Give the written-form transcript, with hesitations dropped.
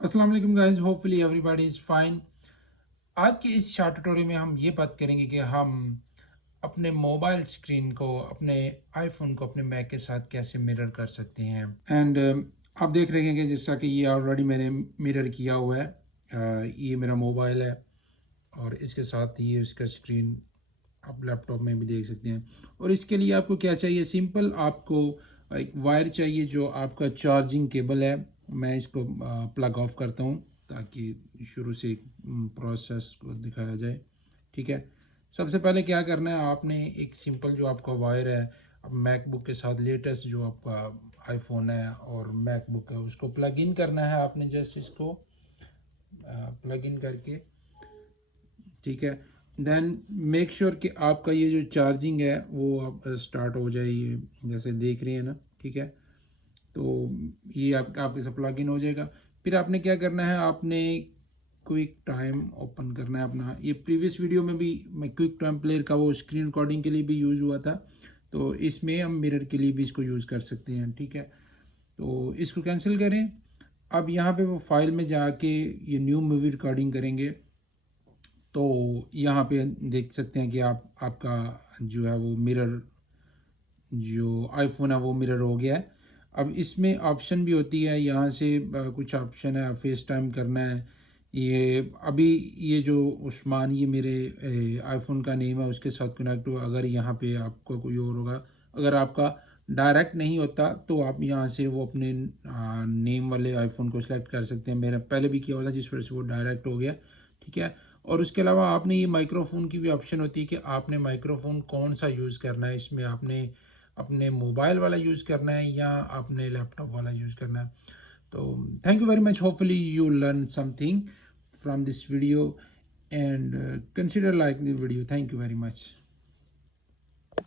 अस्सलाम वालेकुम guys, hopefully everybody is fine. आज के इस शॉर्ट ट्यूटोरियल में हम ये बात करेंगे कि हम अपने मोबाइल स्क्रीन को, अपने आईफ़ोन को अपने मैक के साथ कैसे मिरर कर सकते हैं। एंड आप देख रहे हैं कि जैसा कि ये ऑलरेडी मैंने मिरर किया हुआ है। ये मेरा मोबाइल है और इसके साथ ये इसका स्क्रीन आप लैपटॉप में भी देख सकते हैं। और इसके लिए आपको क्या चाहिए, सिंपल आपको एक वायर चाहिए जो आपका चार्जिंग केबल है। मैं इसको प्लग ऑफ करता हूँ ताकि शुरू से प्रोसेस को दिखाया जाए। ठीक है, सबसे पहले क्या करना है, आपने एक सिंपल जो आपका वायर है, अब मैकबुक के साथ लेटेस्ट जो आपका आईफोन है और मैकबुक है उसको प्लग इन करना है। आपने जस्ट इसको प्लग इन करके, ठीक है, देन मेक श्योर कि आपका ये जो चार्जिंग है वो आप स्टार्ट हो जाए, ये जैसे देख रहे हैं ना। ठीक है, तो ये आपके साथ प्लग इन हो जाएगा। फिर आपने क्या करना है, आपने क्विक टाइम ओपन करना है अपना। ये प्रीवियस वीडियो में भी मैं क्विक टाइम प्लेयर का वो स्क्रीन रिकॉर्डिंग के लिए भी यूज़ हुआ था, तो इसमें हम मिरर के लिए भी इसको यूज़ कर सकते हैं। ठीक है, तो इसको कैंसिल करें। अब यहाँ पे वो फाइल में जाके ये न्यू मूवी रिकॉर्डिंग करेंगे, तो यहाँ पे देख सकते हैं कि आपका जो है वो मिरर, जो आईफोन है वो मिरर हो गया है। अब इसमें ऑप्शन भी होती है, यहाँ से कुछ ऑप्शन है, फेस टाइम करना है। ये अभी ये जो उस्मान, ये मेरे आईफोन का नेम है, उसके साथ कनेक्ट हुआ। अगर यहाँ पे आपका कोई और होगा, अगर आपका डायरेक्ट नहीं होता तो आप यहाँ से वो अपने नेम वाले आईफोन को सिलेक्ट कर सकते हैं। मेरा पहले भी किया हुआ था जिस वजह से वो डायरेक्ट हो गया। ठीक है, और उसके अलावा आपने ये माइक्रोफ़ोन की भी ऑप्शन होती है कि आपने माइक्रोफ़ोन कौन सा यूज़ करना है। इसमें आपने अपने मोबाइल वाला यूज़ करना है या अपने लैपटॉप वाला यूज़ करना है। तो thank you very much, hopefully you learn something from this video and consider like the video. Thank you very much.